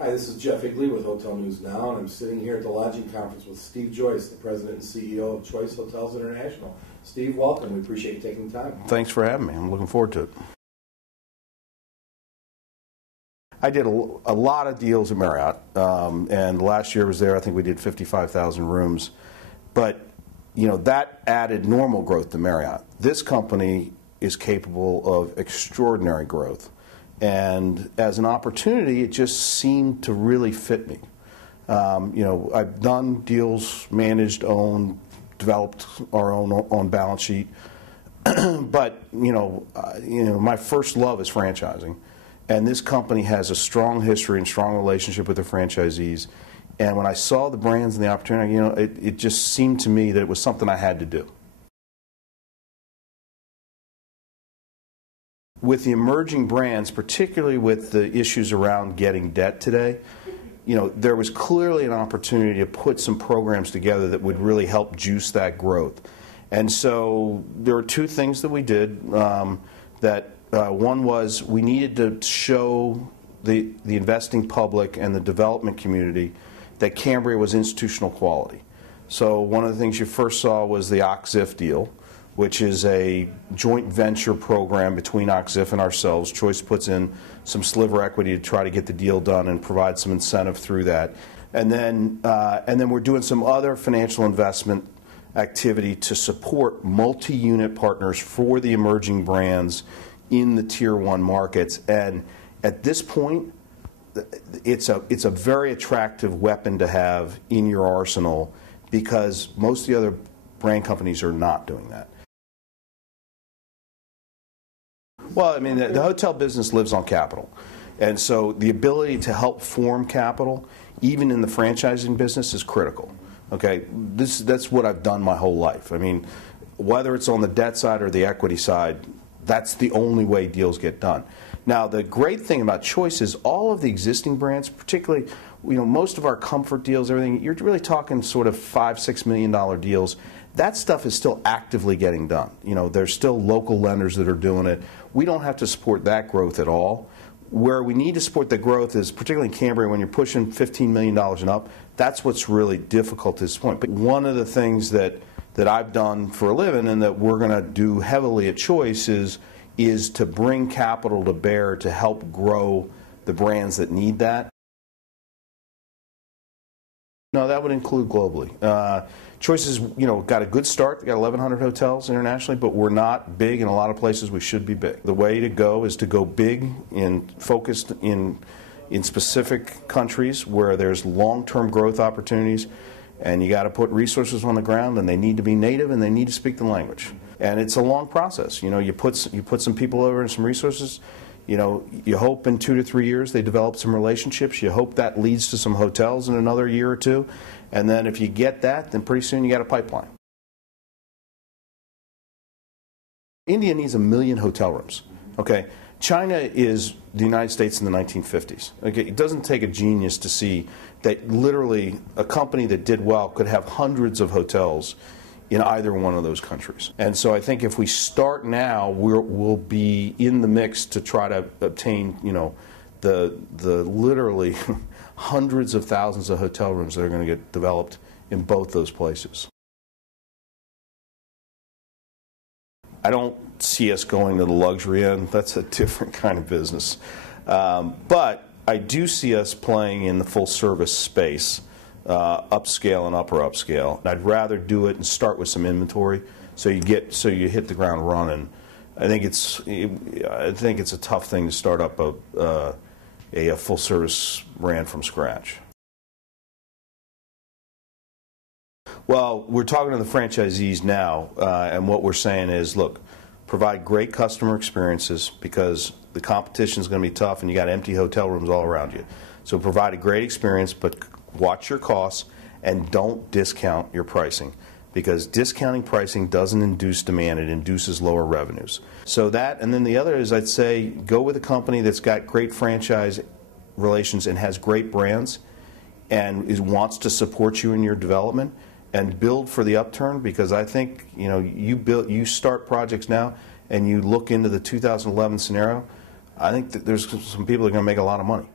Hi, this is Jeff Higley with Hotel News Now, and I'm sitting here at the lodging conference with Steve Joyce, the President and CEO of Joyce Hotels International. Steve, welcome. We appreciate you taking the time. Thanks for having me. I'm looking forward to it. I did a lot of deals at Marriott, and last year I was there. I think we did 55,000 rooms. But, you know, that added normal growth to Marriott. This company is capable of extraordinary growth. And as an opportunity, it just seemed to really fit me. You know, I've done deals, managed, owned, developed our own on balance sheet. But, you know, my first love is franchising. And this company has a strong history and strong relationship with their franchisees. And when I saw the brands and the opportunity, you know, it just seemed to me that it was something I had to do. With the emerging brands, particularly with the issues around getting debt today, you know, there was clearly an opportunity to put some programs together that would really help juice that growth. And so there were two things that we did. One was we needed to show the investing public and the development community that Cambria was institutional quality. So one of the things you first saw was the Oxif Deal, which is a joint venture program between Oxif and ourselves. Joyce puts in some sliver equity to try to get the deal done and provide some incentive through that. And then we're doing some other financial investment activity to support multi-unit partners for the emerging brands in the Tier 1 markets. And at this point, it's a very attractive weapon to have in your arsenal because most of the other brand companies are not doing that. Well, I mean, the hotel business lives on capital. And so the ability to help form capital, even in the franchising business, is critical. Okay, that's what I've done my whole life. I mean, whether it's on the debt side or the equity side, that's the only way deals get done. Now, the great thing about Choice is all of the existing brands, particularly, you know, most of our comfort deals, everything, you're really talking sort of $5–6 million deals. That stuff is still actively getting done. You know, there's still local lenders that are doing it. We don't have to support that growth at all. Where we need to support the growth is, particularly in Cambria, when you're pushing $15 million and up, that's what's really difficult at this point. But one of the things that I've done for a living and that we're going to do heavily at Choice is to bring capital to bear to help grow the brands that need that. No, that would include globally. Choice has, you know, got a good start. They got 1,100 hotels internationally, but we're not big in a lot of places we should be big. The way to go is to go big and focused in specific countries where there's long-term growth opportunities, and you got to put resources on the ground, and they need to be native and they need to speak the language. And it's a long process. You know, you put some people over and some resources. You know, you hope in 2 to 3 years they develop some relationships. You hope that leads to some hotels in another year or two. And then if you get that, then pretty soon you got a pipeline. India needs 1 million hotel rooms. Okay, China is the United States in the 1950s. Okay, it doesn't take a genius to see that literally a company that did well could have hundreds of hotels in either one of those countries. And so I think if we start now, we'll be in the mix to try to obtain, you know, the literally hundreds of thousands of hotel rooms that are going to get developed in both those places. I don't see us going to the luxury end. That's a different kind of business. But I do see us playing in the full service space. Upscale and upper upscale. I'd rather do it and start with some inventory, so you hit the ground running. I think it's a tough thing to start up a full service brand from scratch. Well, we're talking to the franchisees now, and what we're saying is, look, provide great customer experiences because the competition is going to be tough, and you got empty hotel rooms all around you. So provide a great experience, but watch your costs and don't discount your pricing because discounting pricing doesn't induce demand, it induces lower revenues. So that, and then the other is I'd say go with a company that's got great franchise relations and has great brands and wants to support you in your development and build for the upturn because I think, you know, you start projects now and you look into the 2011 scenario, I think that there's some people that are going to make a lot of money.